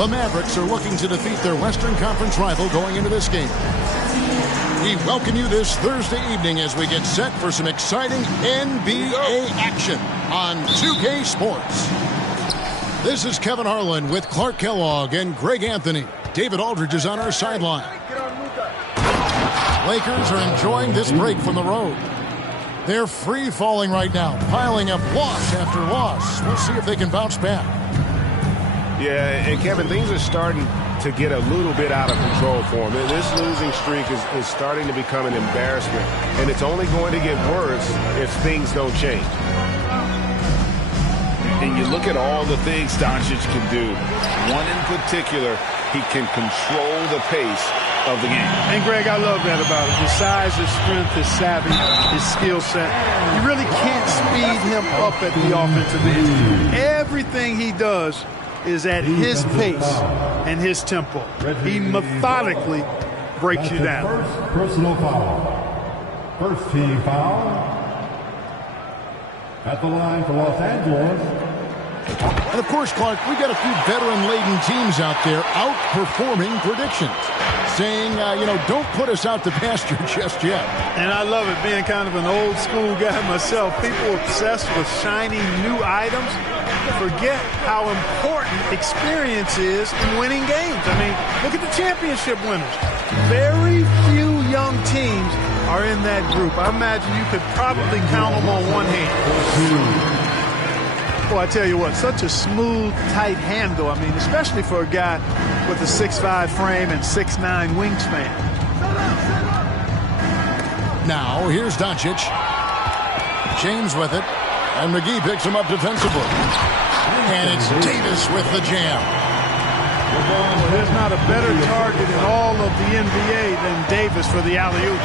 The Mavericks are looking to defeat their Western Conference rival going into this game. We welcome you this Thursday evening as we get set for some exciting NBA action on 2K Sports. This is Kevin Harlan with Clark Kellogg and Greg Anthony. David Aldridge is on our sideline. Lakers are enjoying this break from the road. They're free-falling right now, piling up loss after loss. We'll see if they can bounce back. Yeah, and Kevin, things are starting to get a little bit out of control for them. This losing streak is starting to become an embarrassment, and it's only going to get worse if things don't change. And you look at all the things Doncic can do. One in particular, he can control the pace of the game. And, Greg, I love that about him. His size, his strength, his savvy, his skill set. You really can't speed him up at the offensive end. Everything he does is at his pace and his tempo. He methodically breaks you down. First personal foul. First team foul. At the line for Los Angeles. And, of course, Clark, we've got a few veteran-laden teams out there outperforming predictions, saying, don't put us out to pasture just yet. And I love it, being kind of an old-school guy myself. People obsessed with shiny new items forget how important experience is in winning games. I mean, look at the championship winners. Very few young teams are in that group. I imagine you could probably count them on one hand. Well, I tell you what, such a smooth, tight handle. I mean, especially for a guy with a 6'5" frame and 6'9" wingspan. Now, here's Doncic. James with it. And McGee picks him up defensively. And it's Davis with the jam. Well, there's not a better target in all of the NBA than Davis for the alley-oop.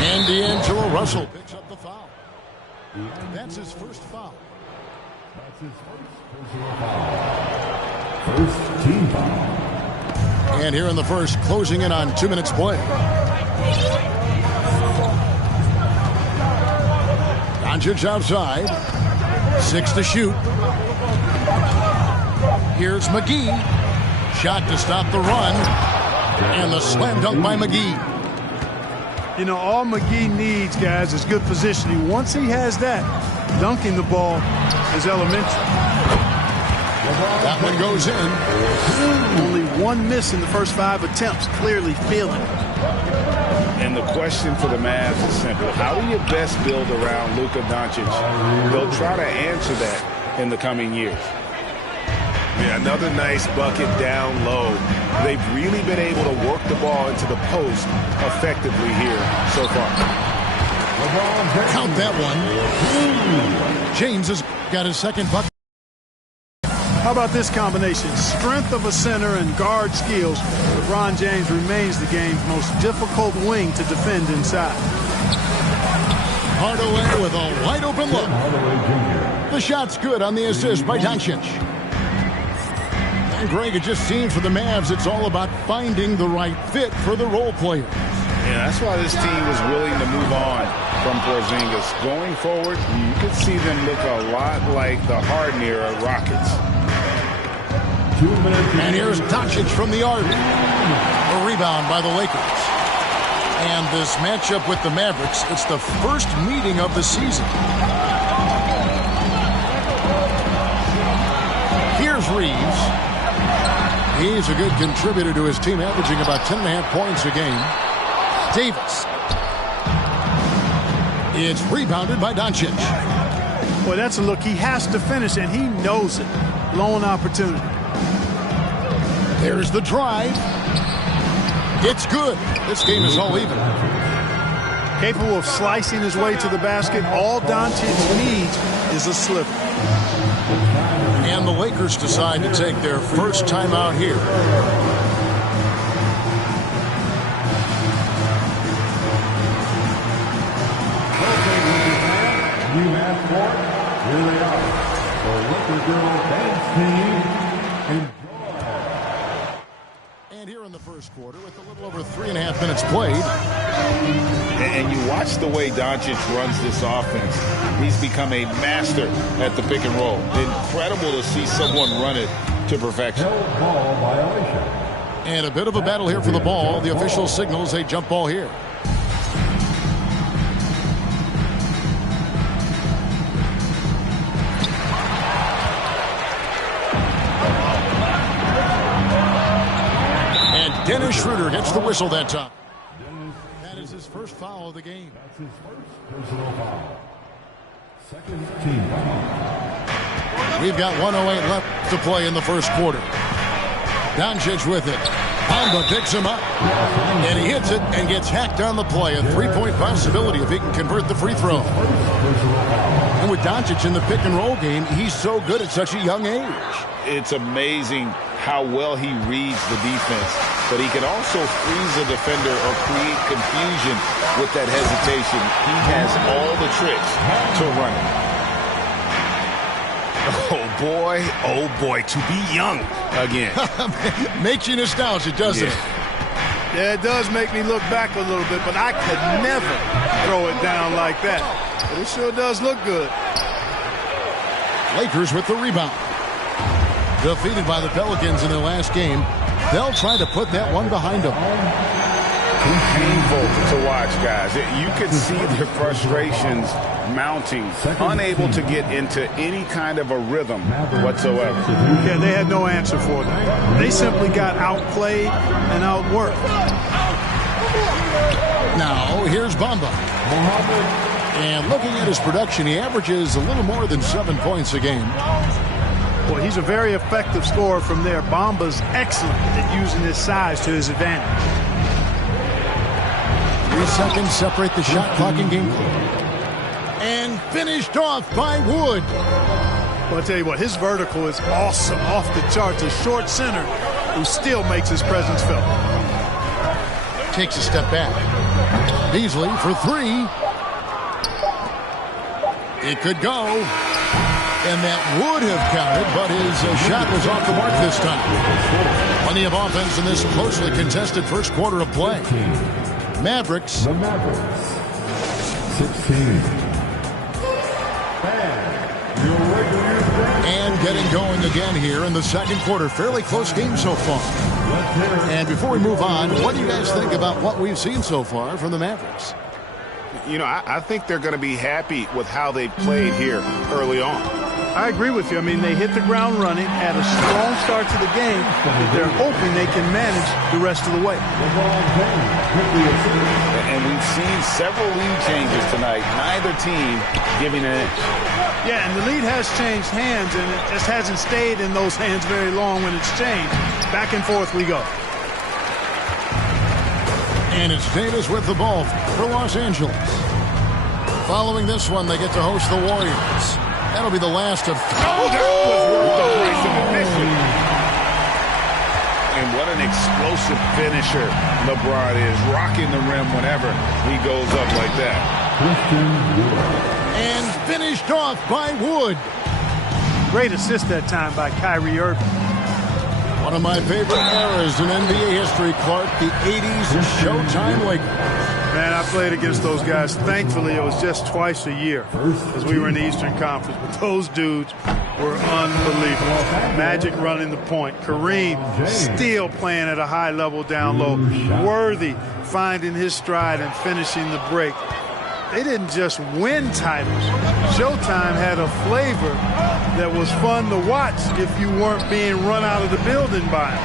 And D'Angelo Russell picks up the foul. That's his first foul. That's his first personal foul. First team foul. And here in the first, closing in on 2 minutes play. Doncic outside. 6 to shoot. Here's McGee. Shot to stop the run. And the slam dunk by McGee. You know, all McGee needs, guys, is good positioning. Once he has that, dunking the ball is elementary. That one goes in. Only one miss in the first 5 attempts, clearly feeling it. And the question for the Mavs is simple. How do you best build around Luka Doncic? They'll try to answer that in the coming years. Yeah, another nice bucket down low. They've really been able to work the ball into the post effectively here so far. Count that one. James has got his second bucket. How about this combination? Strength of a center and guard skills. LeBron James remains the game's most difficult wing to defend inside. Hardaway with a wide open look. The shot's good on the assist by Doncic. And Greg, it just seems for the Mavs it's all about finding the right fit for the role players. Yeah, that's why this team was willing to move on from Porzingis. Going forward, you could see them look a lot like the Harden-era Rockets. And here's Doncic from the arc. A rebound by the Lakers. And this matchup with the Mavericks, it's the first meeting of the season. Here's Reeves. He's a good contributor to his team, averaging about 10.5 points a game. Davis. It's rebounded by Doncic. Boy, that's a look he has to finish, and he knows it. Lone opportunity. There's the drive. It's good. This game is all even. Capable of slicing his way to the basket. All Doncic needs is a slip. And the Lakers decide to take their first time out here. You asked for it. Here they are. The Laker Girl Dance Team. Enjoy. And here in the first. first quarter with a little over 3.5 minutes played. And you watch the way Doncic runs this offense. He's become a master at the pick and roll. Incredible to see someone run it to perfection. Ball violation. And a bit of a battle here for the ball. The official signals a jump ball here. And Dennis Schroeder gets the whistle that time. That is his first foul of the game. That's his first personal foul. Second team foul. We've got 1:08 left to play in the first quarter. Doncic with it. Bamba picks him up. And he hits it and gets hacked on the play. A three-point possibility if he can convert the free throw. And with Doncic in the pick and roll game, he's so good at such a young age. It's amazing how well he reads the defense, but he can also freeze a defender or create confusion with that hesitation. He has all the tricks to run it. Oh boy, to be young again. Makes you nostalgic, doesn't it? Yeah, it does make me look back a little bit, but I could never throw it down like that. But it sure does look good. Lakers with the rebound. Defeated by the Pelicans in their last game. They'll try to put that one behind them. Painful to watch, guys. You can see their frustrations mounting, unable to get into any kind of a rhythm whatsoever. Yeah, they had no answer for them. They simply got outplayed and outworked. Now, here's Bamba. And looking at his production, he averages a little more than 7 points a game. Well, he's a very effective scorer from there. Bamba's excellent at using his size to his advantage. 3 seconds separate the shot clock and game clock. And finished off by Wood. Well, I'll tell you what, his vertical is awesome, off the charts. A short center who still makes his presence felt. Takes a step back. Beasley for 3. It could go. And that would have counted, but his shot was off the mark this time. Plenty of offense in this closely contested first quarter of play. Mavericks. The Mavericks. 16. And getting going again here in the second quarter. Fairly close game so far. And before we move on, what do you guys think about what we've seen so far from the Mavericks? You know, I think they're going to be happy with how they've played here early on. I agree with you. I mean, they hit the ground running, had a strong start to the game, but they're hoping they can manage the rest of the way. And we've seen several lead changes tonight, neither team giving an inch. Yeah, and the lead has changed hands, and it just hasn't stayed in those hands very long when it's changed. Back and forth we go. And it's Davis with the ball for Los Angeles. Following this one, they get to host the Warriors. That'll be the last of... Oh, that was worth the price of admission. And what an explosive finisher LeBron is, rocking the rim whenever he goes up like that. And finished off by Wood. Great assist that time by Kyrie Irving. One of my favorite eras in NBA history, Clark, the 80s Showtime Lakers. Man, I played against those guys. Thankfully, it was just twice a year as we were in the Eastern Conference. But those dudes were unbelievable. Magic running the point. Kareem still playing at a high level down low. Worthy finding his stride and finishing the break. They didn't just win titles. Showtime had a flavor that was fun to watch if you weren't being run out of the building by them.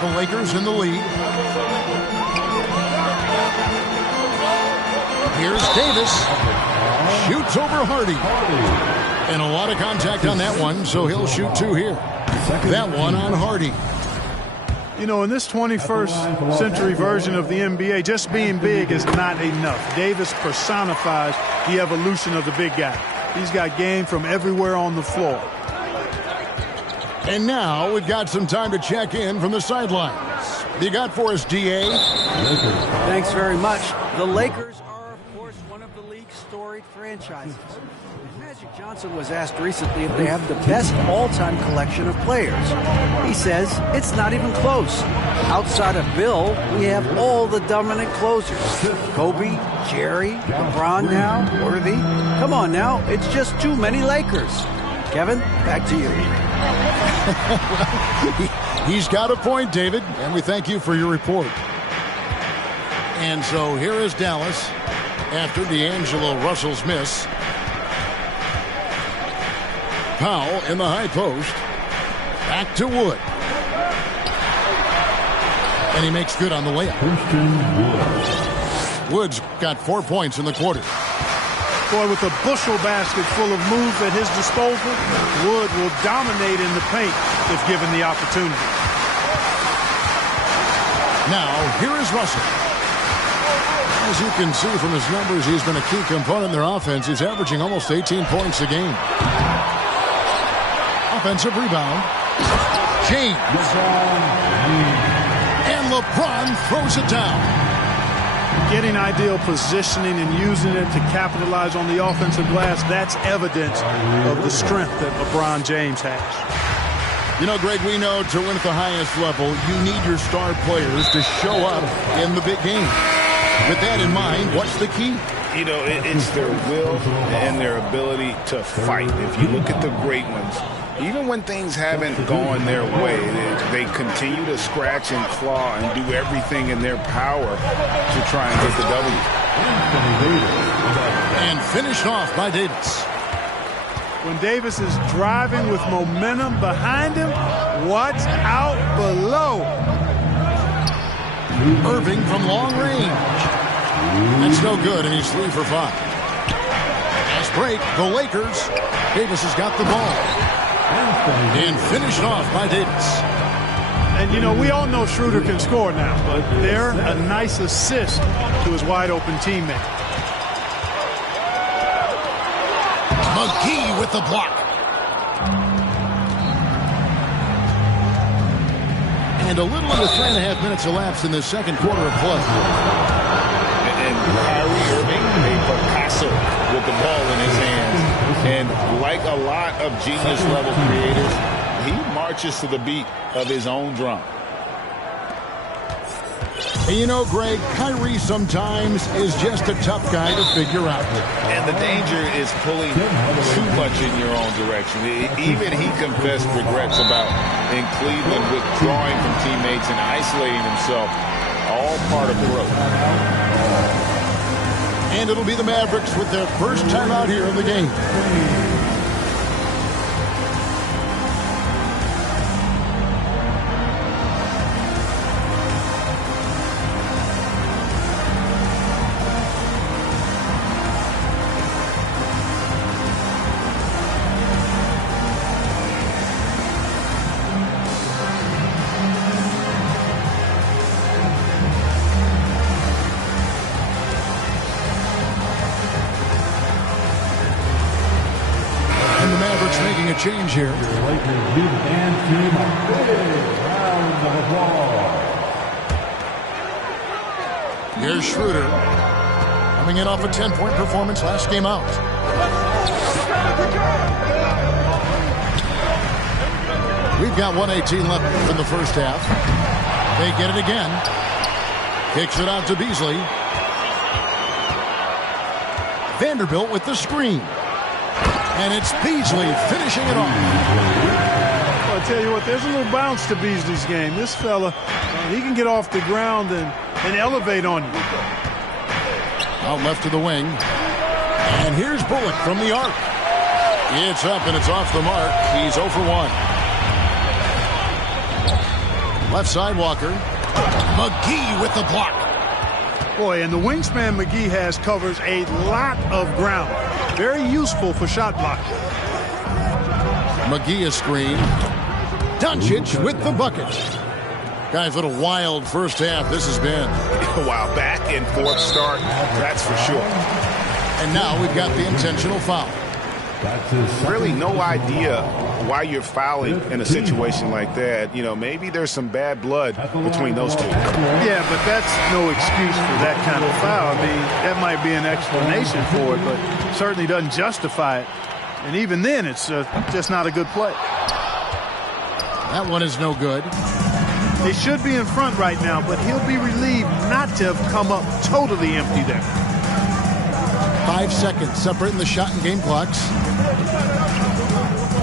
The Lakers in the lead. Here's Davis. Shoots over Hardy. And a lot of contact on that one, so he'll shoot 2 here. That one on Hardy. You know, in this 21st century version of the NBA, just being big is not enough. Davis personifies the evolution of the big guy. He's got game from everywhere on the floor. And now we've got some time to check in from the sidelines. You got for us, DA? Thanks very much. The Lakers are, of course, one of the league's storied franchises. Magic Johnson was asked recently if they have the best all-time collection of players. He says it's not even close. Outside of Bill, we have all the dominant closers. Kobe, Jerry, LeBron now, Worthy. Come on now, it's just too many Lakers. Kevin, back to you. He's got a point, David, and we thank you for your report. And so here is Dallas after D'Angelo Russell's miss. Powell in the high post. Back to Wood. And he makes good on the layup. Wood's got 4 points in the quarter. Boy, with a bushel basket full of moves at his disposal, Wood will dominate in the paint if given the opportunity. Now, here is Russell. As you can see from his numbers, he's been a key component in their offense. He's averaging almost 18 points a game. Offensive rebound. James. And LeBron throws it down. Getting ideal positioning and using it to capitalize on the offensive glass, that's evidence of the strength that LeBron James has. You know, Greg, we know to win at the highest level, you need your star players to show up in the big game. With that in mind, what's the key? You know, it's their will and their ability to fight. If you look at the great ones, even when things haven't gone their way, they continue to scratch and claw and do everything in their power to try and get the W. And finished off by Davis. When Davis is driving with momentum behind him, watch out below. Irving from long range. That's no good, and he's 3 for 5. Nice break, the Lakers. Davis has got the ball. And finished off by Davis. And, you know, we all know Schroeder can score now, but they're a nice assist to his wide-open teammate. McGee with the block. And a little under 3.5 minutes elapsed in the second quarter of play. And Kyrie Irving, a Picasso with the ball in his hands. And like a lot of genius-level creators, he marches to the beat of his own drum. And you know, Greg, Kyrie sometimes is just a tough guy to figure out. And the danger is pulling too much in your own direction. Even he confessed regrets about in Cleveland withdrawing from teammates and isolating himself. All part of growth. And it'll be the Mavericks with their first time out here in the game. Making a change here. Lakers lead and team a big round of applause. Here's Schroeder coming in off a 10-point performance last game out. We've got 1:18 left in the first half. They get it again. Kicks it out to Beasley. Vanderbilt with the screen. And it's Beasley finishing it off. Well, I tell you what, there's a little bounce to Beasley's game. This fella, he can get off the ground and elevate on you. Out left to the wing. And here's Bullock from the arc. It's up and it's off the mark. He's 0 for 1. Left side Walker. McGee with the block. Boy, and the wingspan McGee has covers a lot of ground. Very useful for shot blocking. McGee is screened. Doncic with the bucket. Guys, what a wild first half this has been. Wow, back and forth start, that's for sure. And now we've got the intentional foul. Really no idea why you're fouling in a situation like that. You know, maybe there's some bad blood between those two. Yeah, but that's no excuse for that kind of foul. I mean, that might be an explanation for it, but certainly doesn't justify it. And even then, it's just not a good play. That one is no good. They should be in front right now, but he'll be relieved not to have come up totally empty there. 5 seconds separating the shot and game clocks.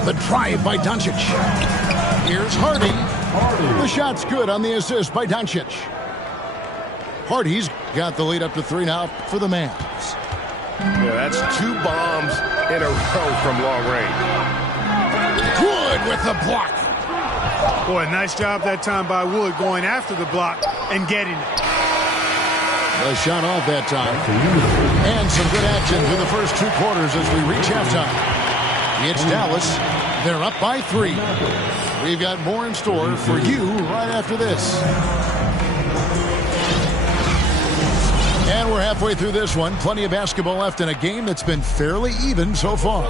The drive by Doncic. Here's Hardy. The shot's good on the assist by Doncic. Hardy's got the lead up to 3 now for the Mavs. Yeah, that's 2 bombs in a row from long range. Wood with the block. Boy, nice job that time by Wood going after the block and getting it. The shot off that time. And some good action through the first 2 quarters as we reach halftime. It's Dallas. They're up by 3. We've got more in store for you right after this. And we're halfway through this one. Plenty of basketball left in a game that's been fairly even so far.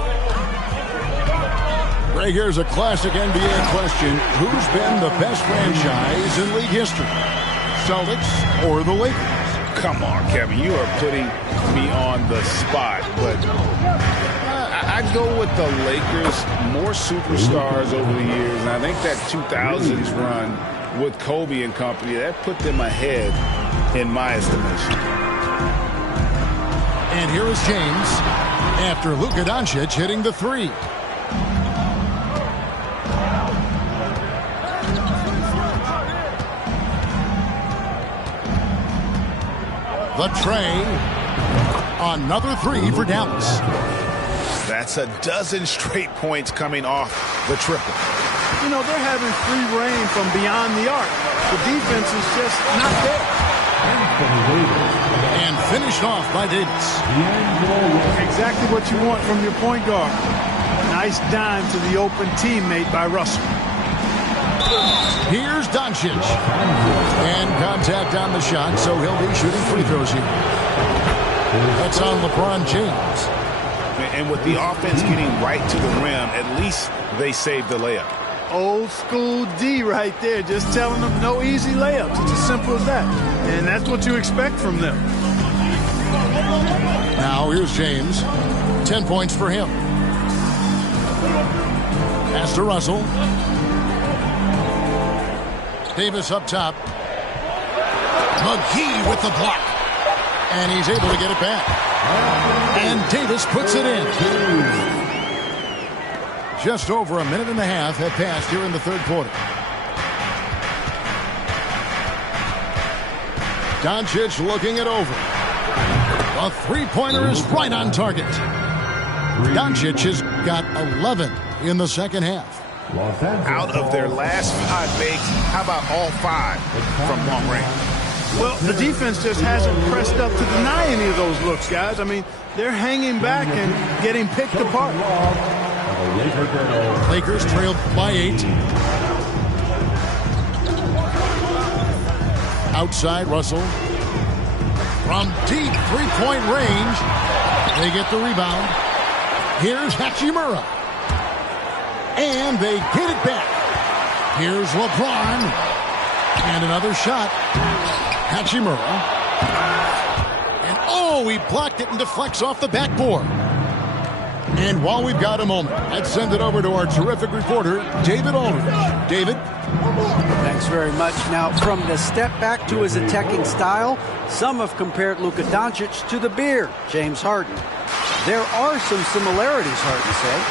Greg, here's a classic NBA question. Who's been the best franchise in league history? Celtics or the Lakers? Come on, Kevin. You are putting me on the spot. But I'd go with the Lakers. More superstars over the years. And I think that 2000s run with Kobe and company, that put them ahead in my estimation. And here is James after Luka Doncic hitting the 3. The tray. Another 3 for Dallas. That's a dozen straight points coming off the triple. You know, they're having free reign from beyond the arc. The defense is just not there. And finished off by Davis. Exactly what you want from your point guard. Nice dime to the open teammate by Russell. Here's Doncic. And contact on the shot, so he'll be shooting free throws here. That's on LeBron James. And with the offense getting right to the rim, at least they saved the layup. Old school D right there, just telling them no easy layups. It's as simple as that. And that's what you expect from them. Now here's James. 10 points for him. Pass to Russell. Davis up top. McGee with the block. And he's able to get it back. And Davis puts it in. Just over a minute and a half have passed here in the 3rd quarter. Doncic looking it over. A 3-pointer is right on target. Doncic has got 11 in the 2nd half. Out of their last 5 makes, how about all 5 from long range? Well, the defense just hasn't pressed up to deny any of those looks, guys. I mean, they're hanging back and getting picked apart. Lakers trailed by 8. Outside, Russell. From deep 3-point range, they get the rebound. Here's Hachimura. And they get it back. Here's LeBron. And another shot. Hachimura. And oh, he blocked it and deflects off the backboard. And while we've got a moment, let's send it over to our terrific reporter, David Aldridge. David? Thanks very much. Now, from the step back to his attacking style, some have compared Luka Doncic to the Bear, James Harden. There are some similarities, Harden said.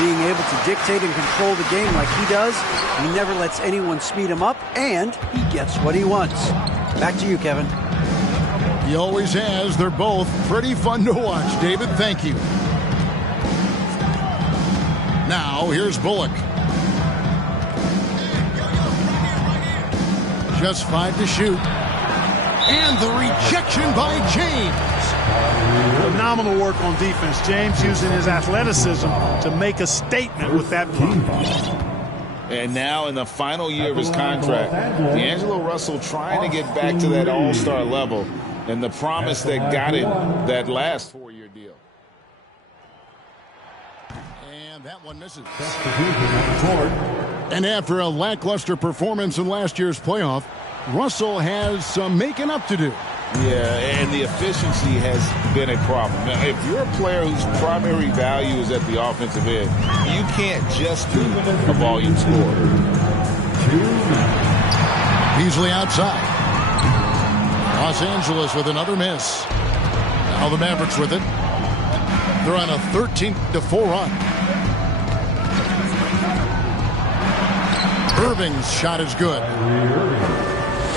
Being able to dictate and control the game like he does, he never lets anyone speed him up, and he gets what he wants. Back to you, Kevin. He always has. They're both pretty fun to watch. David, thank you. Now, here's Bullock. Just 5 to shoot. And the rejection by James. Phenomenal work on defense. James using his athleticism to make a statement with that block. And now in the final year of his contract, D'Angelo Russell trying to get back to that all-star level and the promise that got him that last 4-year deal. And that one misses. And after a lackluster performance in last year's playoff, Russell has some making up to do. Yeah, and the efficiency has been a problem. Now, if you're a player whose primary value is at the offensive end, you can't just be a volume scorer. Beasley outside. Los Angeles with another miss. Now the Mavericks with it. They're on a 13-4 run. Irving's shot is good.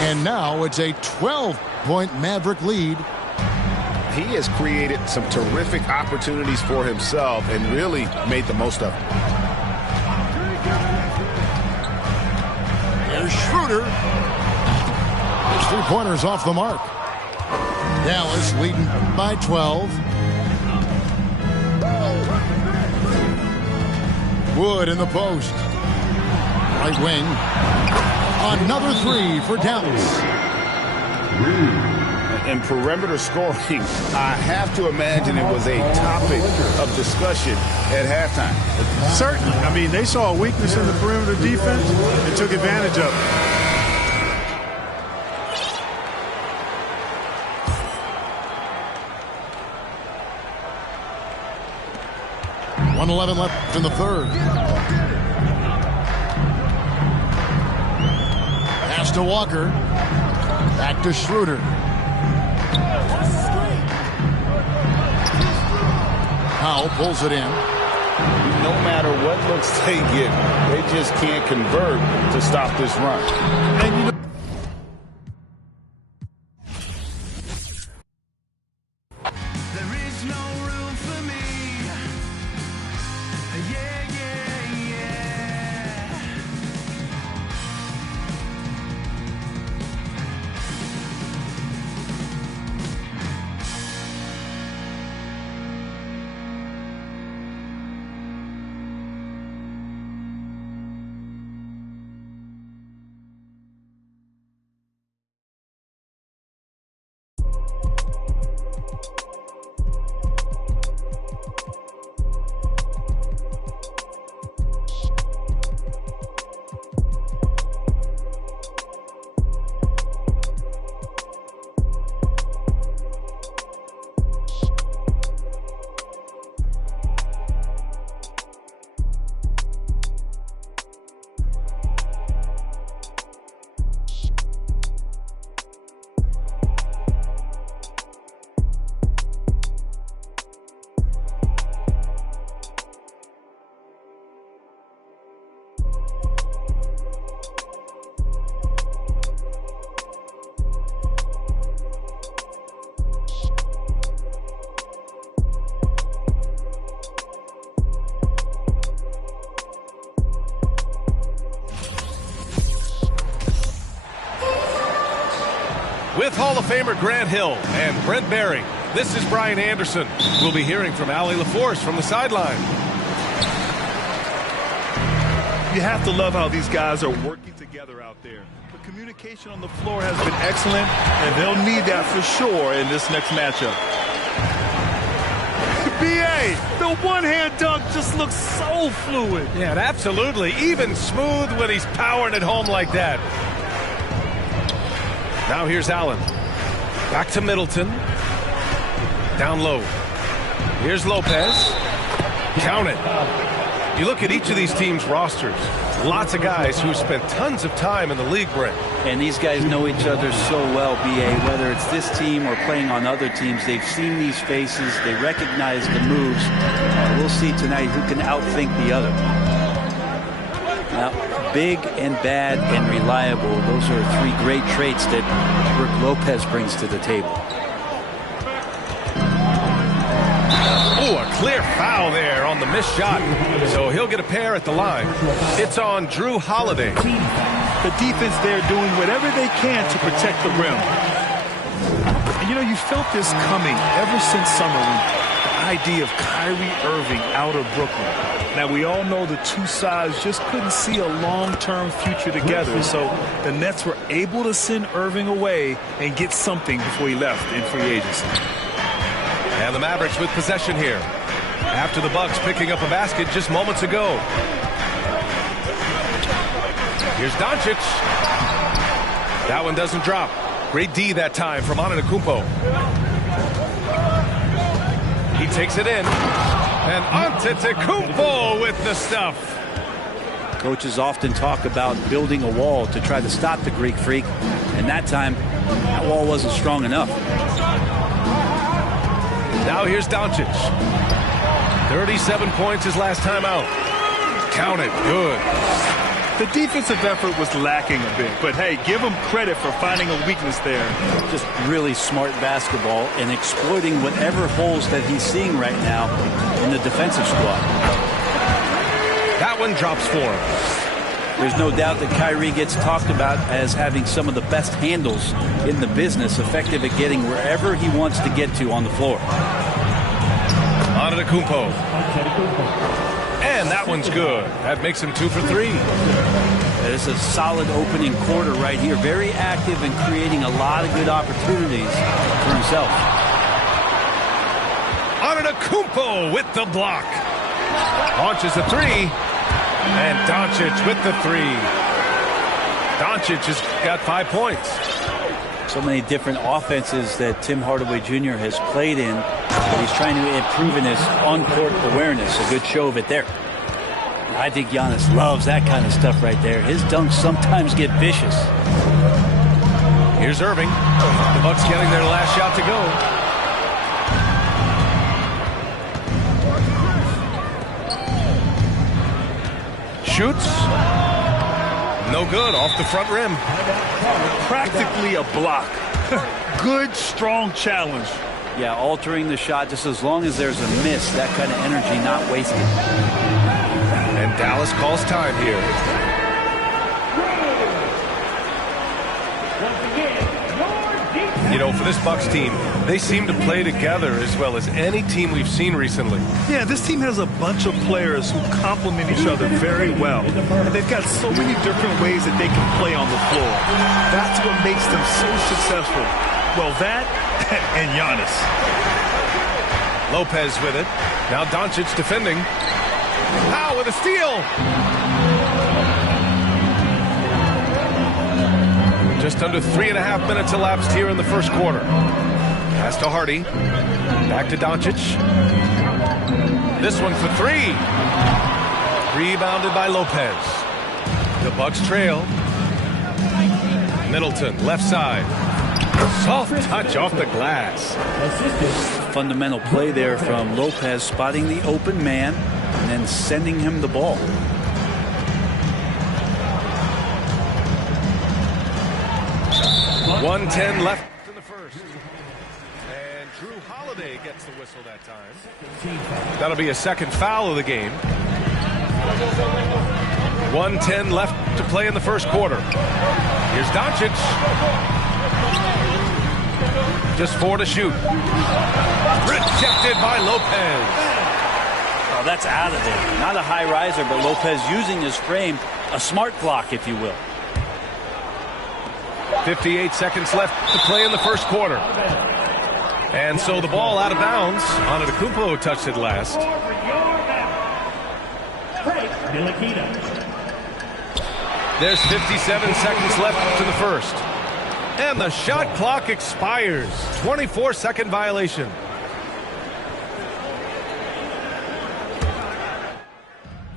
And now it's a 12-point Maverick lead. He has created some terrific opportunities for himself and really made the most of them. There's Schroeder. His three-pointers off the mark. Dallas leading by 12. Wood in the post. Right wing. Another three for Dallas. And perimeter scoring, I have to imagine it was a topic of discussion at halftime. Certainly. I mean, they saw a weakness in the perimeter defense and took advantage of it. 1:11 left in the third. Pass to Walker. Back to Schroeder. Powell pulls it in. No matter what looks they get, they just can't convert to stop this run. And you know, With Hall of Famer Grant Hill and Brent Barry, this is Brian Anderson. We'll be hearing from Allie LaForce from the sideline. You have to love how these guys are working together out there. The communication on the floor has been excellent, and they'll need that for sure in this next matchup. B.A., the one-hand dunk just looks so fluid. Yeah, absolutely. Even smooth when he's powering it home like that. Now here's Allen. Back to Middleton. Down low. Here's Lopez. Count it. You look at each of these teams' rosters. Lots of guys who spent tons of time in the league, Brent. And these guys know each other so well, B.A., whether it's this team or playing on other teams. They've seen these faces. They recognize the moves. We'll see tonight who can outthink the other. Now, big and bad and reliable, those are three great traits that Brook Lopez brings to the table. Oh, a clear foul there on the missed shot. So he'll get a pair at the line. It's on Drew Holiday. The defense there doing whatever they can to protect the rim. And you know, you felt this coming ever since summer when the idea of Kyrie Irving out of Brooklyn. Now, we all know the two sides just couldn't see a long-term future together. So the Nets were able to send Irving away and get something before he left in free agency. And the Mavericks with possession here. After the Bucks picking up a basket just moments ago. Here's Doncic. That one doesn't drop. Great D that time from Antetokounmpo. He takes it in. And Antetokounmpo with the stuff. Coaches often talk about building a wall to try to stop the Greek Freak. And that time, that wall wasn't strong enough. Now here's Doncic. 37 points his last time out. Count it. Good. The defensive effort was lacking a bit, but hey, give him credit for finding a weakness there. Just really smart basketball and exploiting whatever holes that he's seeing right now in the defensive squad. That one drops for him. There's no doubt that Kyrie gets talked about as having some of the best handles in the business, effective at getting wherever he wants to get to on the floor. Antetokounmpo. And that one's good. That makes him 2 for 3. It's a solid opening quarter right here. Very active and creating a lot of good opportunities for himself. Antetokounmpo with the block. Launches a 3. And Doncic with the 3. Doncic has got 5 points. So many different offenses that Tim Hardaway Jr. has played in. But he's trying to improve in his on-court awareness. A good show of it there. I think Giannis loves that kind of stuff right there. His dunks sometimes get vicious. Here's Irving. The Bucks getting their last shot to go. Shoots. No good. Off the front rim. Practically a block. Good, strong challenge. Yeah, altering the shot just as long as there's a miss. That kind of energy not wasted. And Dallas calls time here. You know, for this Bucks team, they seem to play together as well as any team we've seen recently. Yeah, this team has a bunch of players who complement each other very well. And they've got so many different ways that they can play on the floor. That's what makes them so successful. Well, that and Giannis. Lopez with it. Now Doncic defending. Powell with a steal. Just under 3.5 minutes elapsed here in the first quarter. Pass to Hardy. Back to Doncic. This one for 3. Rebounded by Lopez. The Bucks trail. Middleton, left side. Soft touch off the glass. Fundamental play there from Lopez, spotting the open man and then sending him the ball. .110 left in the first. And Drew Holiday gets the whistle that time. That'll be a second foul of the game. 1:10 left to play in the first quarter. Here's Doncic. Just 4 to shoot. Rejected by Lopez. Oh, that's out of there. Not a high riser, but Lopez using his frame, a smart block, if you will. 58 seconds left to play in the first quarter. And so the ball out of bounds. Antetokounmpo touched it last. There's 57 seconds left to the first. And the shot clock expires. 24-second violation.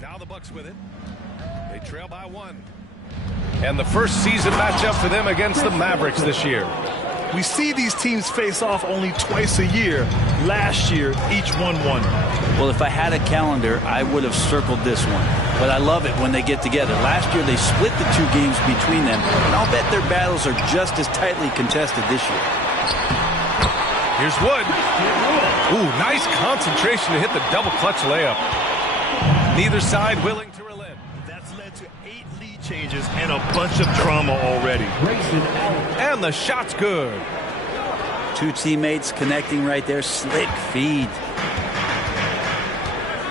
Now the Bucks with it. They trail by 1. And the first season matchup for them against the Mavericks this year. We see these teams face off only twice a year. Last year, each one won. Well, if I had a calendar, I would have circled this one. But I love it when they get together. Last year, they split the 2 games between them, and I'll bet their battles are just as tightly contested this year. Here's Wood. Ooh, nice concentration to hit the double clutch layup. Neither side willing to relent. That's led to 8 lead changes and a bunch of drama already. And the shot's good. 2 teammates connecting right there. Slick feed.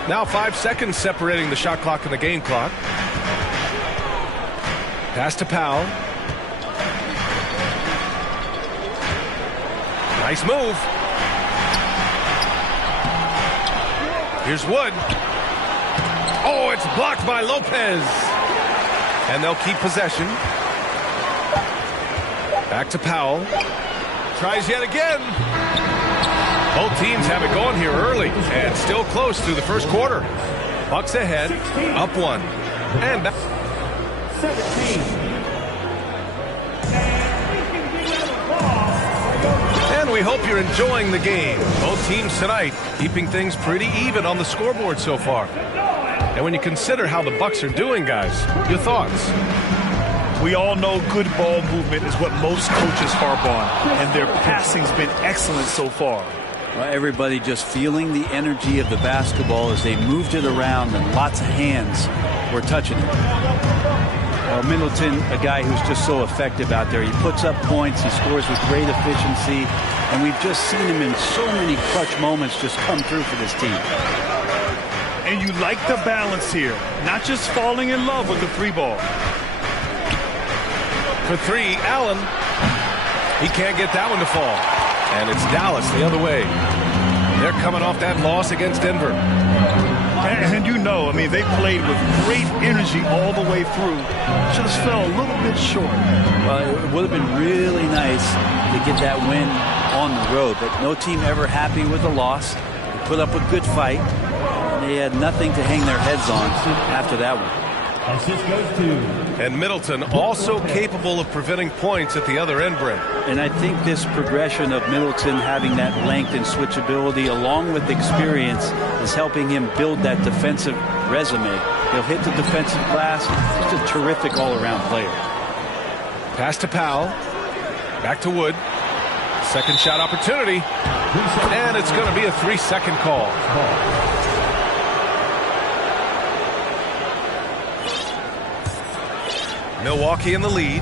Now 5 seconds separating the shot clock and the game clock. Pass to Powell. Nice move. Here's Wood. Oh, it's blocked by Lopez. And they'll keep possession. Back to Powell. Tries yet again. Both teams have it going here early and still close through the first quarter. Bucks ahead, up 1. And back. 17. And we hope you're enjoying the game. Both teams tonight keeping things pretty even on the scoreboard so far. And when you consider how the Bucks are doing, guys, your thoughts? We all know good ball movement is what most coaches harp on, and their passing's been excellent so far. Well, everybody just feeling the energy of the basketball as they moved it around, and lots of hands were touching it. Middleton, a guy who's just so effective out there. He puts up points, he scores with great efficiency, and we've just seen him in so many clutch moments just come through for this team. And you like the balance here, not just falling in love with the 3-ball. For 3, Allen. He can't get that one to fall. And it's Dallas the other way. They're coming off that loss against Denver. And you know, I mean, they played with great energy all the way through. Just fell a little bit short. Well, it would have been really nice to get that win on the road, but no team ever happy with a loss. They put up a good fight. They had nothing to hang their heads on after that one. Assist goes to. And Middleton also capable of preventing points at the other end, Brent. And I think this progression of Middleton having that length and switchability along with experience is helping him build that defensive resume. He'll hit the defensive glass. Just a terrific all-around player. Pass to Powell. Back to Wood. Second shot opportunity. And it's going to be a 3-second call. Milwaukee in the lead.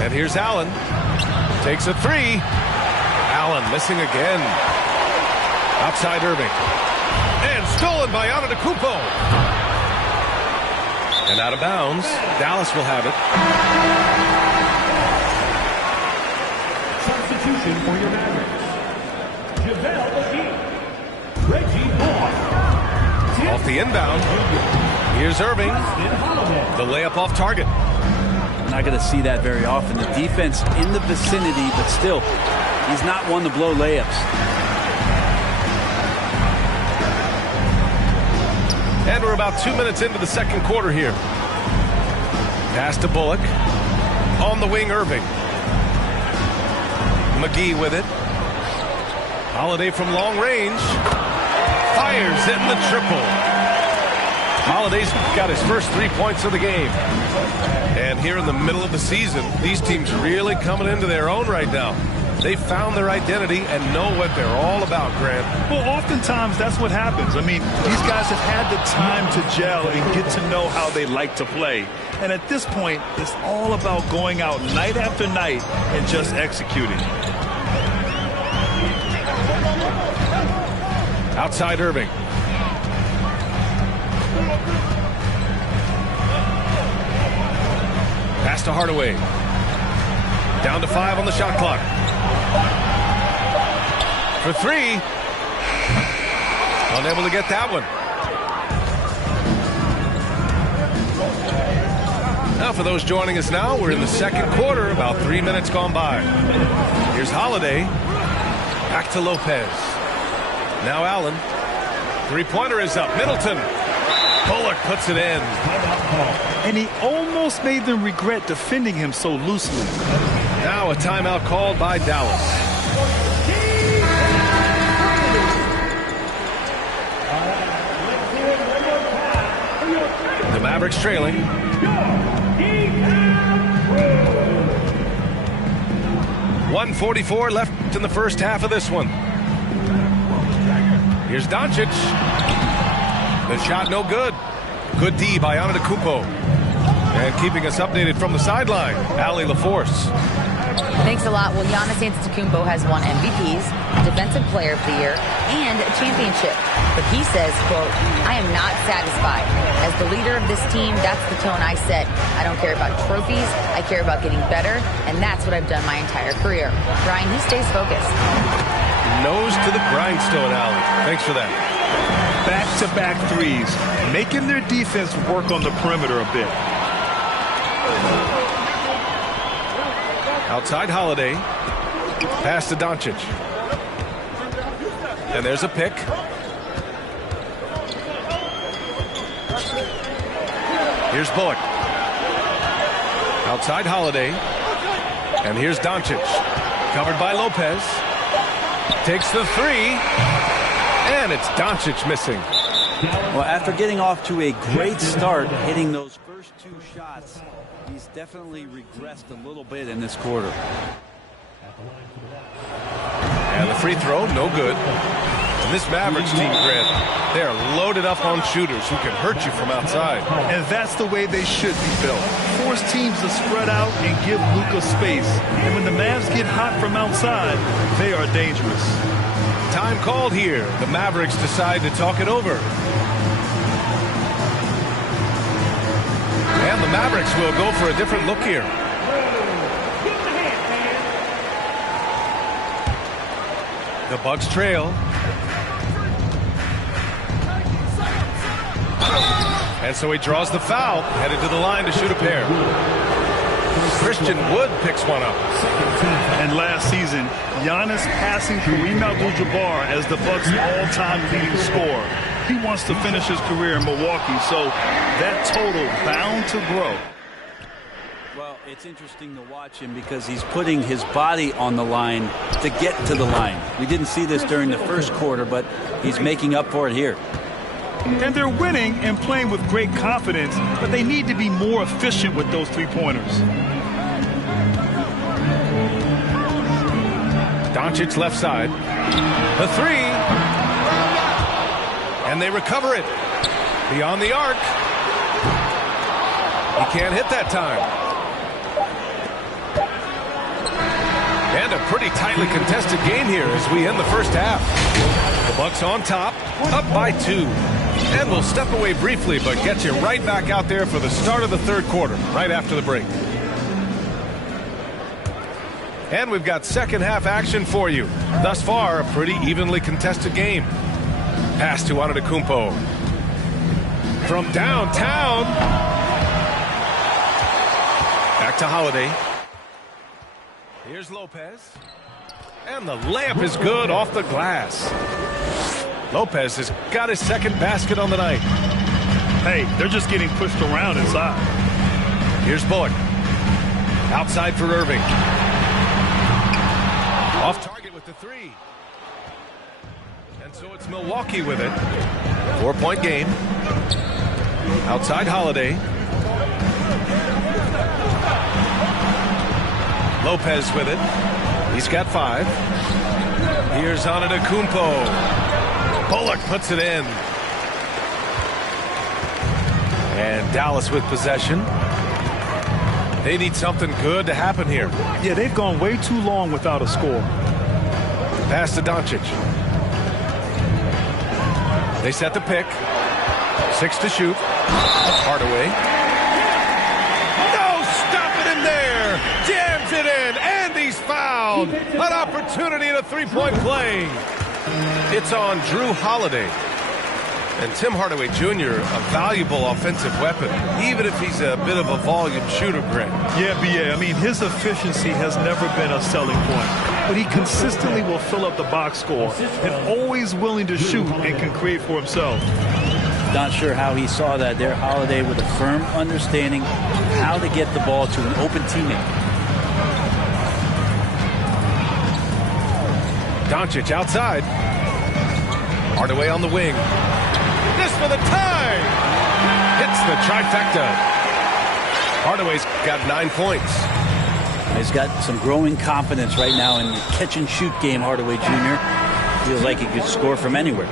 And here's Allen. Takes a 3. Allen missing again. Outside Irving. And stolen by Antetokounmpo. And out of bounds. Dallas will have it. Substitution for your Mavericks. JaVale McGee. Reggie Bush. Off the inbound. Here's Irving. The layup off target. We're not going to see that very often. The defense in the vicinity, but still, he's not one to blow layups. And we're about 2 minutes into the second quarter here. Pass to Bullock. On the wing, Irving. McGee with it. Holiday from long range. Fires in the triple. Holiday's got his first 3 points of the game. And here in the middle of the season, these teams really coming into their own right now. They found their identity and know what they're all about, Grant. Well, oftentimes that's what happens. I mean, these guys have had the time to gel and get to know how they like to play. And at this point, it's all about going out night after night and just executing. Outside Irving. Pass to Hardaway. Down to 5 on the shot clock. For 3. Unable to get that one. Now for those joining us now, we're in the second quarter, about 3 minutes gone by. Here's Holiday. Back to Lopez. Now Allen. Three-pointer is up. Middleton. Bullock puts it in. And he almost made them regret defending him so loosely. Now a timeout called by Dallas. The Mavericks trailing. 1:44 left in the first half of this one. Here's Doncic. The shot no good. Good D by Antetokounmpo. And keeping us updated from the sideline, Allie LaForce. Thanks a lot. Well, Giannis Antetokounmpo has won MVPs, Defensive Player of the Year, and a championship. But he says, quote, "I am not satisfied. As the leader of this team, that's the tone I set. I don't care about trophies. I care about getting better, and that's what I've done my entire career." Brian, he stays focused. Nose to the grindstone, Allen. Thanks for that. Back-to-back threes, making their defense work on the perimeter a bit. Outside Holiday. Pass to Doncic. And there's a pick. Here's Bullock. Outside Holiday. And here's Doncic. Covered by Lopez. Takes the three. And it's Doncic missing. Well, after getting off to a great start, hitting those first two shots, he's definitely regressed a little bit in this quarter. And the free throw, no good. And this Mavericks team, Grant, they are loaded up on shooters who can hurt you from outside. And that's the way they should be built. Force teams to spread out and give Luka space. And when the Mavs get hot from outside, they are dangerous. Time called here. The Mavericks decide to talk it over. And the Mavericks will go for a different look here. The Bucks trail. And so he draws the foul, headed to the line to shoot a pair. Christian Wood picks one up. And last season, Giannis passing Kareem Abdul-Jabbar as the Bucks' all-time leading scorer. He wants to finish his career in Milwaukee, so that total bound to grow. Well, it's interesting to watch him because he's putting his body on the line to get to the line. We didn't see this during the first quarter, but he's making up for it here. And they're winning and playing with great confidence, but they need to be more efficient with those three-pointers. Doncic left side. The three. And they recover it. Beyond the arc. He can't hit that time. And a pretty tightly contested game here as we end the first half. The Bucks on top, up by 2. And we'll step away briefly, but get you right back out there for the start of the third quarter, right after the break. And we've got second half action for you. Thus far, a pretty evenly contested game. Pass to Antetokounmpo. From downtown. Back to Holiday. Here's Lopez. And the layup is good off the glass. Lopez has got his second basket on the night. Hey, they're just getting pushed around inside. Here's Bullock. Outside for Irving. Off target with the three. And so it's Milwaukee with it. 4-point game. Outside Holiday. Lopez with it. He's got 5. Here's Antetokounmpo. Bullock puts it in. And Dallas with possession. They need something good to happen here. Yeah, they've gone way too long without a score. Pass to Doncic. They set the pick. 6 to shoot. Hardaway. No, stop it in there. Jams it in. And he's fouled. An opportunity in a three-point play. It's on Drew Holiday. And Tim Hardaway Jr., a valuable offensive weapon, even if he's a bit of a volume shooter, Grant. Yeah, B.A. I mean, his efficiency has never been a selling point. But he consistently will fill up the box score and always willing to shoot and can create for himself. Not sure how he saw that there. Holiday with a firm understanding how to get the ball to an open teammate. Doncic outside. Hardaway on the wing. This for the tie. Hits the trifecta. Hardaway's got 9 points. He's got some growing confidence right now in the catch-and-shoot game, Hardaway Jr. Feels like he could score from anywhere.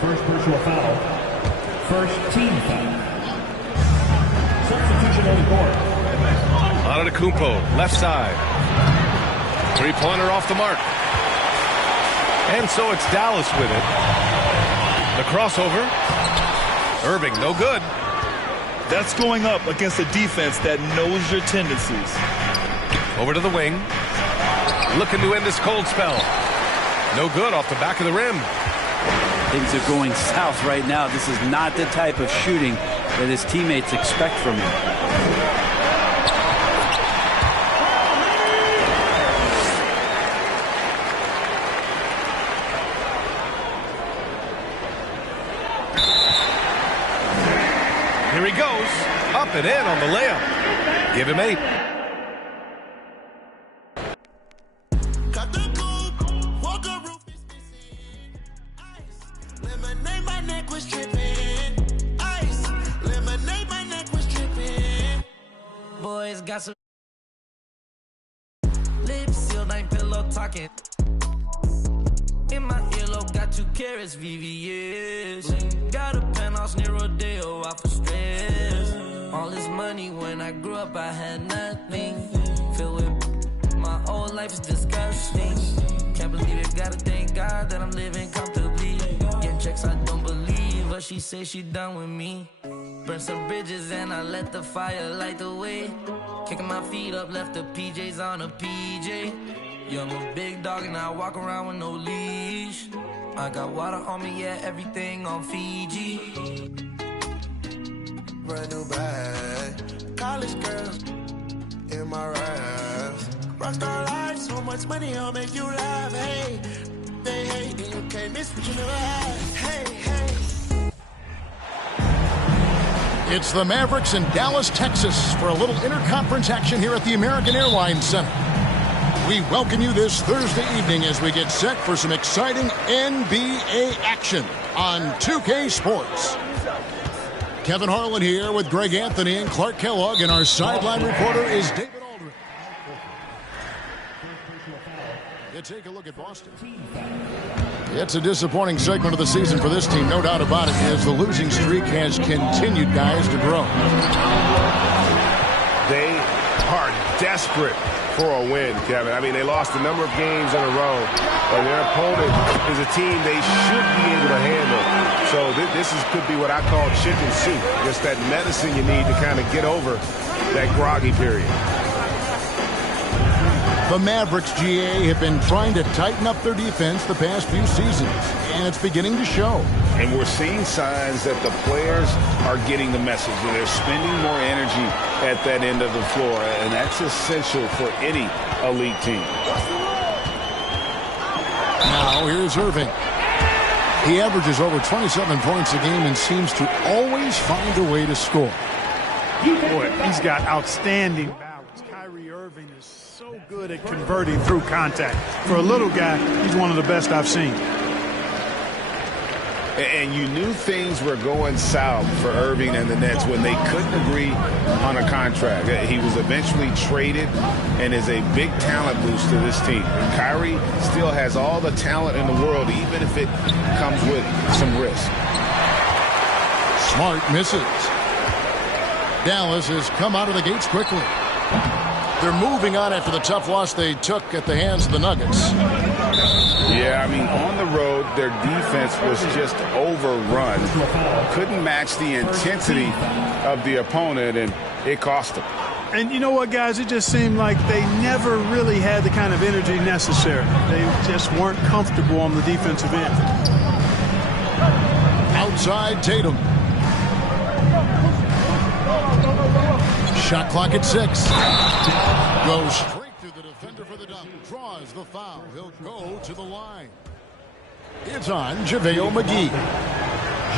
First personal foul. First team foul. Substitution on the court. Antetokounmpo, left side. Three-pointer off the mark. And so it's Dallas with it. The crossover. Irving, no good. That's going up against a defense that knows your tendencies. Over to the wing. Looking to end this cold spell. No good off the back of the rim. Things are going south right now. This is not the type of shooting that his teammates expect from him. Here he goes. Up and in on the layup. Give him 8. Boys got some lips sealed, ain't pillow talking. In my earlobe, got 2 carats, VVS. Got a penthouse near Rodeo, out for stress. All this money, when I grew up, I had nothing. Filled with my whole life is disgusting. Can't believe it, gotta thank God that I'm living comfortably. Get checks, I don't believe, but she say she done with me. Burn some bridges and I let the fire light the way. Kicking my feet up, left the PJs on a PJ. Yeah, I'm a big dog and I walk around with no leash. I got water on me, yeah, everything on Fiji. Brand new bag, college girls in my raps. Rockstar life, so much money, I'll make you laugh. Hey, they hate and you can't miss what you never had. Hey, hey. It's the Mavericks in Dallas, Texas for a little interconference action here at the American Airlines Center. We welcome you this Thursday evening as we get set for some exciting NBA action on 2K Sports. Kevin Harlan here with Greg Anthony and Clark Kellogg, and our sideline reporter is David Aldridge. You take a look at Boston. It's a disappointing segment of the season for this team, no doubt about it, as the losing streak has continued, guys, to grow. They are desperate for a win, Kevin. I mean, they lost a number of games in a row, and their opponent is a team they should be able to handle. So this could be what I call chicken soup, just that medicine you need to kind of get over that groggy period. The Mavericks, GA, have been trying to tighten up their defense the past few seasons, and it's beginning to show. And we're seeing signs that the players are getting the message. They're spending more energy at that end of the floor, and that's essential for any elite team. Now here's Irving. He averages over 27 points a game and seems to always find a way to score. Boy, he's got outstanding balance. Kyrie Irving is so good at converting through contact. For a little guy, he's one of the best I've seen. And you knew things were going south for Irving and the Nets when they couldn't agree on a contract. He was eventually traded and is a big talent boost to this team. Kyrie still has all the talent in the world, even if it comes with some risk. Smart misses. Dallas has come out of the gates quickly. They're moving on after the tough loss they took at the hands of the Nuggets. Yeah, I mean, on the road, their defense was just overrun. Couldn't match the intensity of the opponent, and it cost them. And you know what, guys? It just seemed like they never really had the kind of energy necessary. They just weren't comfortable on the defensive end. Outside Tatum. Shot clock at 6. Goes straight through the defender for the dunk. Draws the foul. He'll go to the line. It's on JaVale McGee.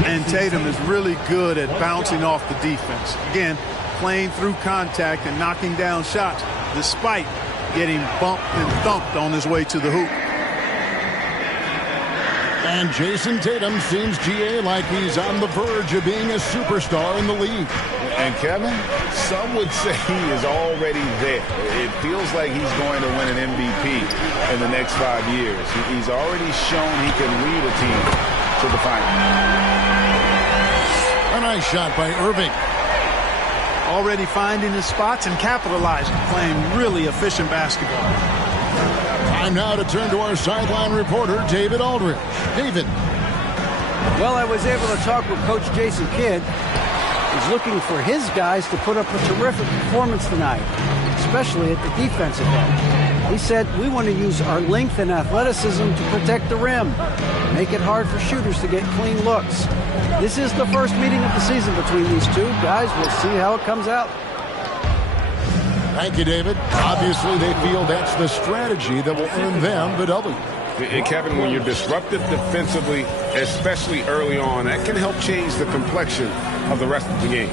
And Tatum is really good at bouncing off the defense. Again, playing through contact and knocking down shots, despite getting bumped and thumped on his way to the hoop. And Jason Tatum seems, GA, like he's on the verge of being a superstar in the league. And Kevin, some would say he is already there. It feels like he's going to win an MVP in the next 5 years. He's already shown he can lead a team to the final. A nice shot by Irving. Already finding his spots and capitalizing, playing really efficient basketball. Time now to turn to our sideline reporter, David Aldridge. David. Well, I was able to talk with Coach Jason Kidd. He's looking for his guys to put up a terrific performance tonight, especially at the defensive end. He said, we want to use our length and athleticism to protect the rim, make it hard for shooters to get clean looks. This is the first meeting of the season between these two guys. We'll see how it comes out. Thank you, David. Obviously, they feel that's the strategy that will earn them the W. And Kevin, when you're disruptive defensively, especially early on, that can help change the complexion of the rest of the game.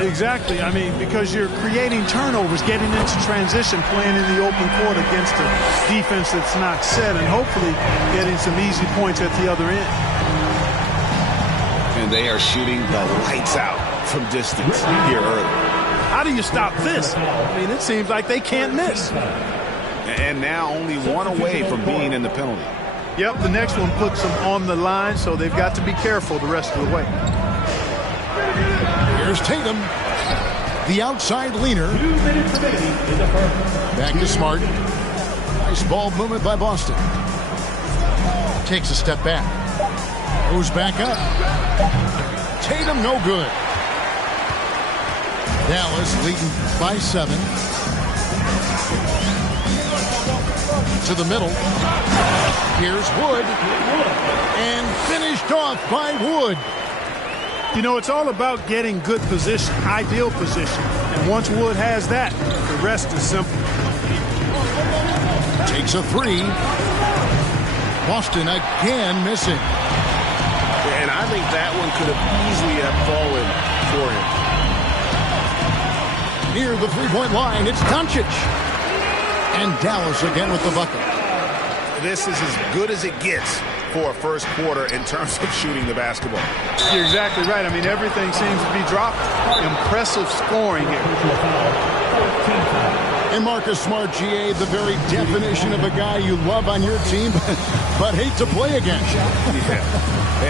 Exactly. I mean, because you're creating turnovers, getting into transition, playing in the open court against a defense that's not set, and hopefully getting some easy points at the other end. And they are shooting the lights out from distance here early. How do you stop this? I mean, it seems like they can't miss. And now only one away from being in the penalty. Yep, the next one puts them on the line, so they've got to be careful the rest of the way. Here's Tatum, the outside leaner. Back to Smart. Nice ball movement by Boston. Takes a step back. Goes back up. Tatum no good. Dallas leading by 7. To the middle. Here's Wood. And finished off by Wood. You know, it's all about getting good position, ideal position. And once Wood has that, the rest is simple. Takes a 3. Boston again missing. And I think that one could have easily have fallen for him. Near the three-point line, it's Doncic. And Dallas again with the bucket. This is as good as it gets for a first quarter in terms of shooting the basketball. You're exactly right. I mean, everything seems to be dropped. Impressive scoring here. And Marcus Smart, GA, the very definition of a guy you love on your team, but hate to play against. Yeah.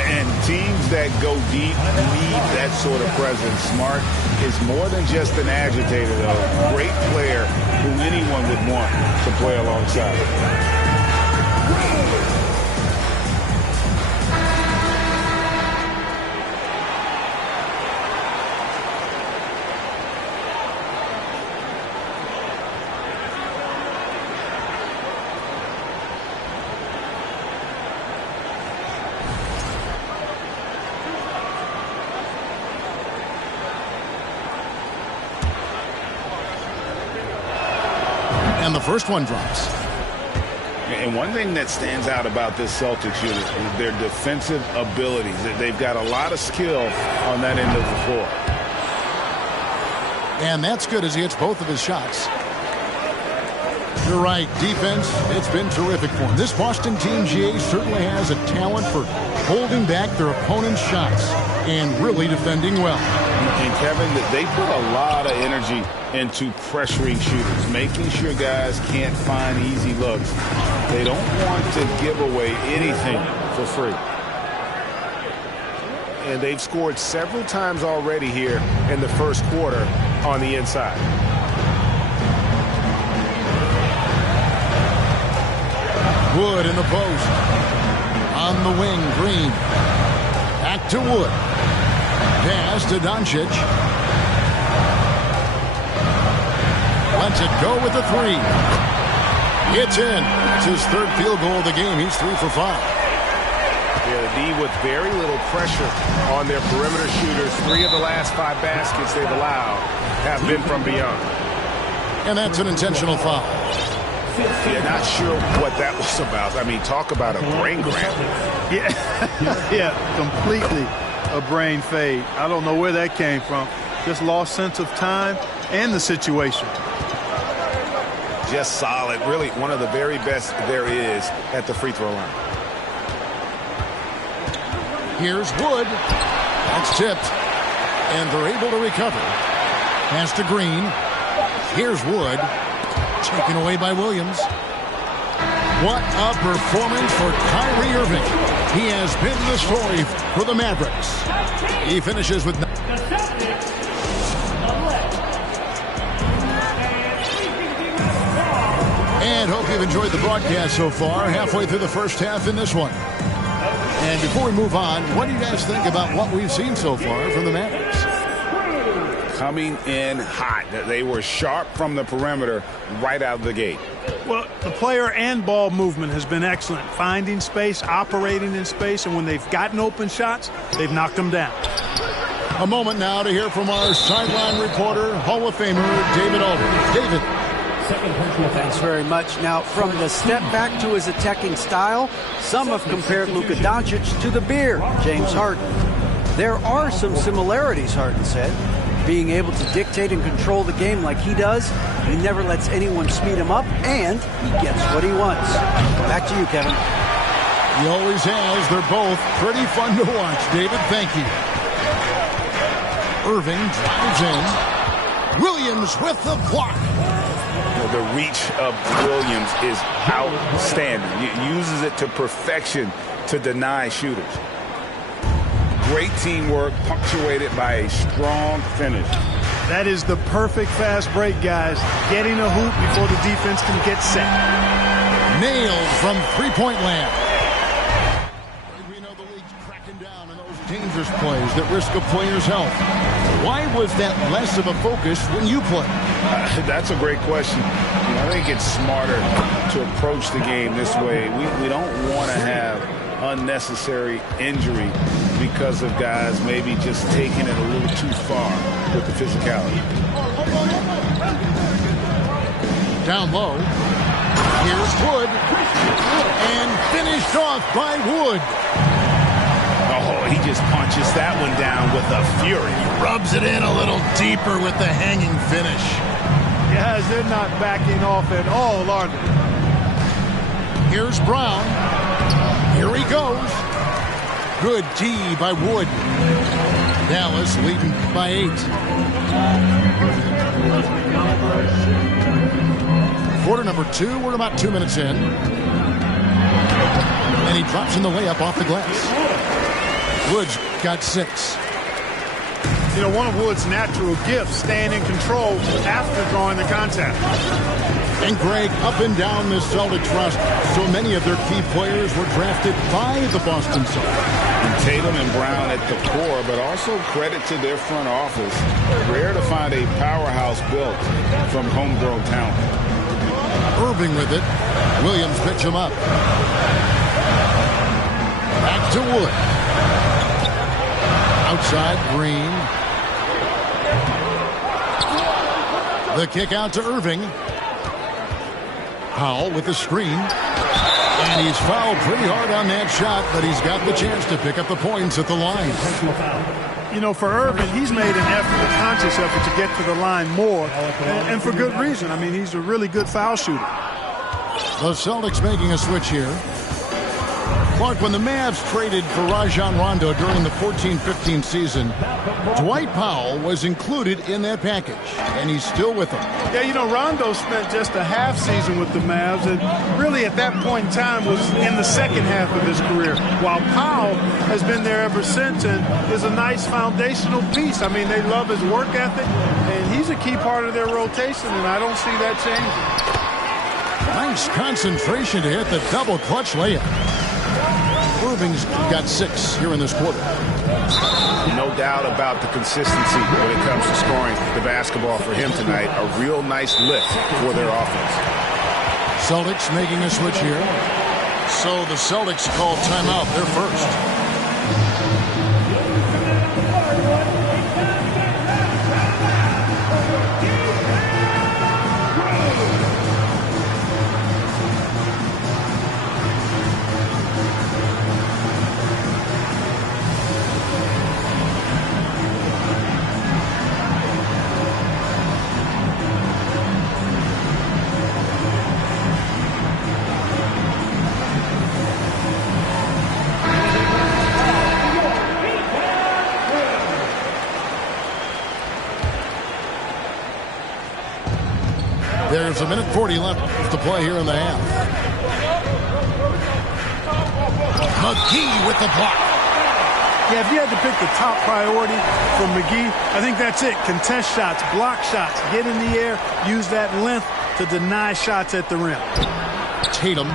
And teams that go deep need that sort of presence. Smart is more than just an agitator, though. Great player who anyone would want to play alongside. And the first one drops. And one thing that stands out about this Celtics unit is their defensive abilities. They've got a lot of skill on that end of the floor. And that's good as he hits both of his shots. You're right. Defense, it's been terrific for him. This Boston team, GA, certainly has a talent for holding back their opponent's shots and really defending well. And Kevin, they put a lot of energy into pressuring shooters, making sure guys can't find easy looks. They don't want to give away anything for free. And they've scored several times already here in the first quarter on the inside. Wood in the post. On the wing, Green. Back to Wood. Pass to Doncic. Lets it go with the 3. It's in. It's his third field goal of the game. He's 3 for 5. Yeah, the D with very little pressure on their perimeter shooters. 3 of the last 5 baskets they've allowed have been from beyond. And that's an intentional foul. Yeah, not sure what that was about. I mean, talk about a brain cramp. Yeah, completely a brain fade. I don't know where that came from. Just lost sense of time and the situation. Just solid. Really one of the very best there is at the free throw line. Here's Wood. That's tipped. And they're able to recover. Pass to Green. Here's Wood. Taken away by Williams. What a performance for Kyrie Irving. He has been the story for the Mavericks. He finishes with... And hope you've enjoyed the broadcast so far. Halfway through the first half in this one. And before we move on, what do you guys think about what we've seen so far from the Mavericks? Coming in hot. They were sharp from the perimeter right out of the gate. Well, the player and ball movement has been excellent. Finding space, operating in space, and when they've gotten open shots, they've knocked them down. A moment now to hear from our sideline reporter, Hall of Famer David Aldridge. David. Thanks very much. Now, from the step back to his attacking style, some have compared Luka Doncic to the Bear, James Harden. There are some similarities, Harden said. Being able to dictate and control the game like he does, he never lets anyone speed him up, and he gets what he wants. Back to you, Kevin. He always has. They're both pretty fun to watch. David, thank you. Irving drives in. Williams with the block. The reach of Williams is outstanding. He uses it to perfection to deny shooters. Great teamwork, punctuated by a strong finish. That is the perfect fast break, guys. Getting a hoop before the defense can get set. Nailed from three-point land. We know the league's cracking down on those dangerous plays that risk a player's health. Why was that less of a focus when you play? That's a great question. I think it's smarter to approach the game this way. We don't want to have unnecessary injury because of guys maybe just taking it a little too far with the physicality. Down low. Here's Wood. And finished off by Wood. Oh, he just punches that one down with a fury. Rubs it in a little deeper with the hanging finish. Guys, they're not backing off at all, are they? Here's Brown. Here he goes. Good D by Wood. Dallas leading by 8. Quarter number 2. We're about 2 minutes in. And he drops in the layup off the glass. Wood's got 6. You know, one of Wood's natural gifts, staying in control after drawing the contact. And Greg, up and down this Celtics roster, so many of their key players were drafted by the Boston Celtics. And Tatum and Brown at the core, but also credit to their front office. Rare to find a powerhouse built from homegrown talent. Irving with it. Williams picks him up. Back to Wood. Outside, Green. The kick out to Irving. Powell with the screen. And he's fouled pretty hard on that shot, but he's got the chance to pick up the points at the line. You know, for Irving, he's made an effort, a conscious effort to get to the line more, and for good reason. I mean, he's a really good foul shooter. The Celtics making a switch here. Clark, when the Mavs traded for Rajon Rondo during the 14-15 season, Dwight Powell was included in that package, and he's still with them. Yeah, you know, Rondo spent just a half season with the Mavs, and really at that point in time was in the second half of his career, while Powell has been there ever since and is a nice foundational piece. I mean, they love his work ethic, and he's a key part of their rotation, and I don't see that changing. Nice concentration to hit the double clutch layup. Irving's got 6 here in this quarter. No doubt about the consistency when it comes to scoring the basketball for him tonight. A real nice lift for their offense. Celtics making a switch here. So the Celtics call timeout. They're first. There's a minute 40 left to play here in the half. McGee with the block. Yeah, if you had to pick the top priority for McGee, I think that's it. Contest shots, block shots, get in the air, use that length to deny shots at the rim. Tatum.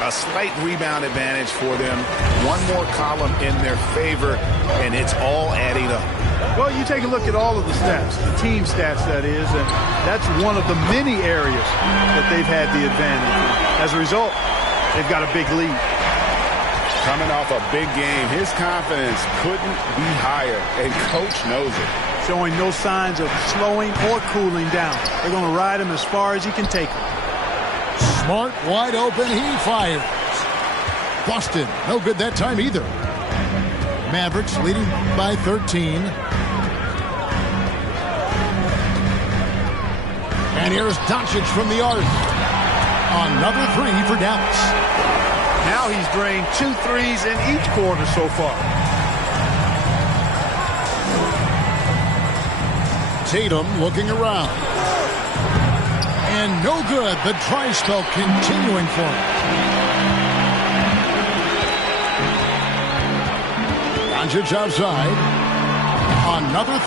A slight rebound advantage for them. One more column in their favor, and it's all adding up. Well, you take a look at all of the stats, the team stats, that is, and that's one of the many areas that they've had the advantage. As a result, they've got a big lead. Coming off a big game, his confidence couldn't be higher, and Coach knows it. Showing no signs of slowing or cooling down. They're going to ride him as far as he can take him. Smart, wide open, he fires. Busted, no good that time either. Mavericks leading by 13. And here's Doncic from the arc. Another three for Dallas. Now he's drained 2 threes in each quarter so far. Tatum looking around. And no good. The dry spell continuing for him. Doncic outside. Another